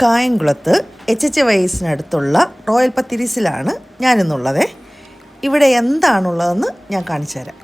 കായംകുളത്ത് HHYSനടുത്തുള്ള റോയൽ പത്തിരീസിലാണ് ഞാനിന്നുള്ളത്. ഇവിടെ എന്താണുള്ളതെന്ന് ഞാൻ കാണിച്ചു തരാം.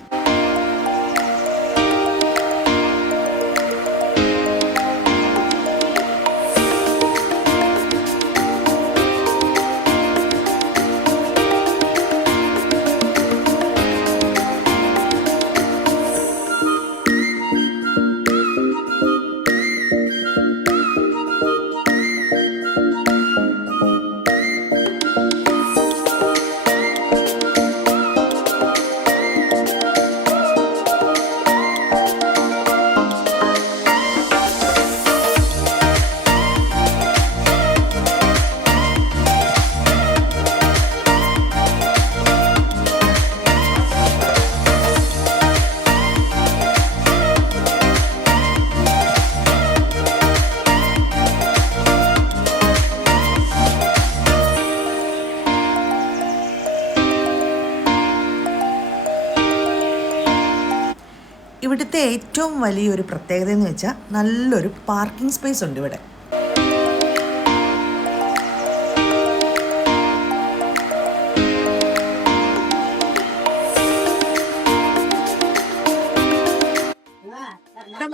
ഇവിടുത്തെ ഏറ്റവും വലിയൊരു പ്രത്യേകത എന്ന് വെച്ചാൽ നല്ലൊരു പാർക്കിംഗ് സ്പേസ് ഉണ്ട് ഇവിടെ.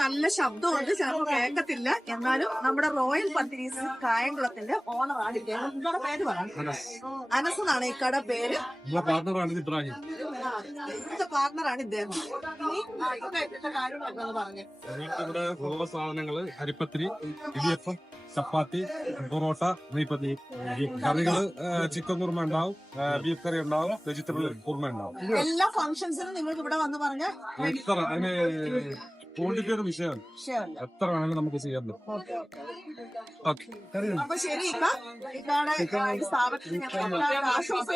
നല്ല ശബ്ദമുണ്ട്, ചിലപ്പോൾ കേൾക്കത്തില്ല. എന്നാലും നമ്മുടെ റോയൽ പത്തിരീസ് കായംകുളത്തിന്റെ ഓണറാണ് ഇദ്ദേഹം. നിങ്ങളുടെ പേര് പറയാം. അനസ് എന്നാണ് ഈ കട പേര്. പാർട്ണറാണ് ഇദ്ദേഹം. ഇവിടെ സാധനങ്ങള് അരിപ്പത്തിരി, ഇടിയപ്പം, ചപ്പാത്തി, പൊറോട്ട, നെയ്പത്തി, കറികള് ചിക്കൻ കുർമ ഉണ്ടാവും, ബീഫ് കറി ഉണ്ടാവും, വെജിറ്റബിൾ കുർമ ഉണ്ടാവും. എല്ലാ ഫംഗ്ഷൻസിനും നിങ്ങൾക്ക് ഇവിടെ വന്ന് പറഞ്ഞാൽ അതിന് ക്വാണ്ടിറ്റി ഒരു വിഷയമാണ്. എത്ര വേണമെങ്കിലും നമുക്ക് ചെയ്യാൻ പറ്റും. അപ്പൊ ശരി, ഇതാണ് സ്ഥാപനത്തിന് ആശ്വാസം.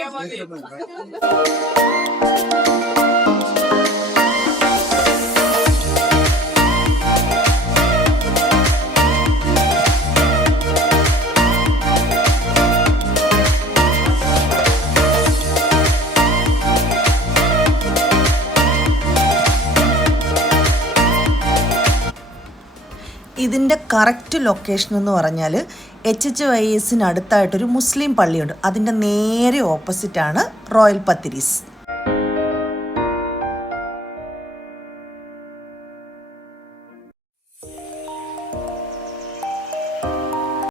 ഇതിൻ്റെ കറക്റ്റ് ലൊക്കേഷൻ എന്ന് പറഞ്ഞാൽ HHYSനടുത്തായിട്ടൊരു മുസ്ലിം പള്ളിയുണ്ട്. അതിൻ്റെ നേരെ ഓപ്പോസിറ്റാണ് റോയൽ പത്തിരീസ്.